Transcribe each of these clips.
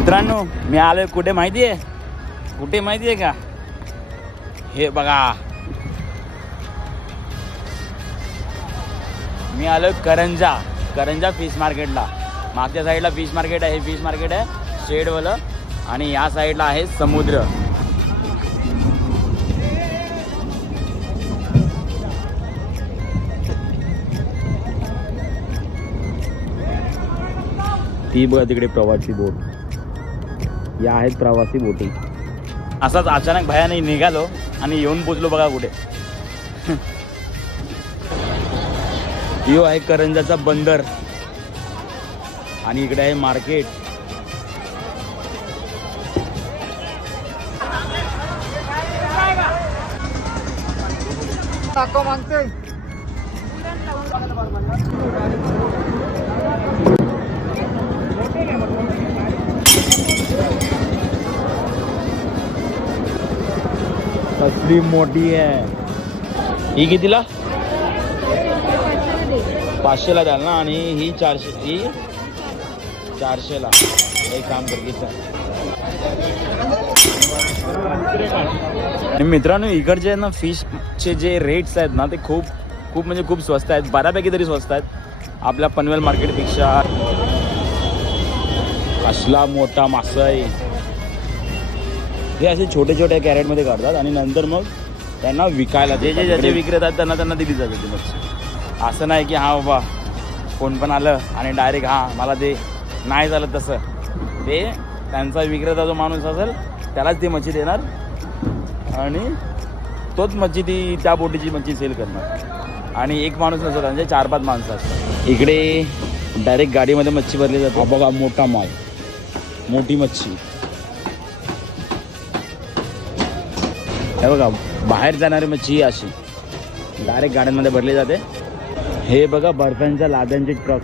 मित्रांनो मी आलोय कुठे माहिती आहे, कुठे माहिती आहे का? हे बघा, मी आलोय करंजा फिश मार्केटला. मागच्या साईडला फिश मार्केट आहे, हे फिश मार्केट आहे शेडवालं, आणि या साईडला आहे समुद्र. ती बघा तिकडे प्रवासी बोट, या आहेत प्रवासी बोटी. असाच अचानक भयाने निघालो आणि येऊन पोचलो बघा कुठे. यो आहे करंजाचा बंदर आणि इकडे आहे मार्केट. कसली मोठी आहे ही, कितीला? 500ला द्याल ना, आणि ही 400, ही 400ला. एक काम कर. आणि मित्रांनो इकडचे ना फिशचे जे रेट्स आहेत ना ते खूप म्हणजे खूप स्वस्त आहेत, बऱ्यापैकी तरी स्वस्त आहेत आपल्या पनवेल मार्केटपेक्षा. असला मोठा मासा आहे. हे असे छोटे छोटे कॅरेटमध्ये काढतात आणि नंतर मग त्यांना विकायला, जे ज्याचे विक्रेता आहेत त्यांना दिली जाते ती मच्छी. असं नाही की हां बाबा कोण पण आलं आणि डायरेक्ट हां मला ते नाही झालं तसं. ते त्यांचा विक्रेता जो माणूस असेल त्यालाच ती मच्छी देणार आणि तोच मच्छी ती त्या बोटीची मच्छी सेल करणार. आणि एक माणूस नसतो, त्यांचे 4-5 माणसं असतात. इकडे डायरेक्ट गाडीमध्ये मच्छी भरली जाते. बघा मोठा माल, मोठी मच्छी. हे बघा बाहेर जाणारी मच्छी अशी डायरेक्ट गाड्यांमध्ये भरली जाते. हे बघा बर्फांच्या लाद्यांचे ट्रक.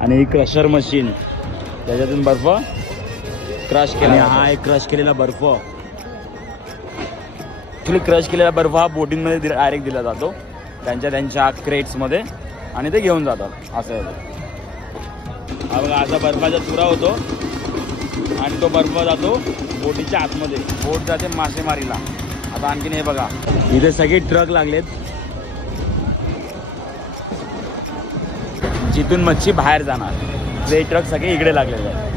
आणि ही क्रशर मशीन, त्याच्यातून बर्फ क्रश केला. हा एक क्रश केलेला बर्फ, ॲक्च्युली क्रश केलेला बर्फ हा बोटिंगमध्ये डायरेक्ट दिला जातो त्यांच्या क्रेट्समध्ये, आणि ते घेऊन जातात. असं आहे. हा बघा असा बर्फाचा चुरा होतो आणि तो बर्फ जातो बोटीच्या आतमध्ये, बोट जाते मासेमारीला. आता आणखीन हे बघा इथे सगळे ट्रक लागलेत जिथून मच्छी बाहेर जाणार. ते ट्रक सगळे इकडे लागलेले आहेत.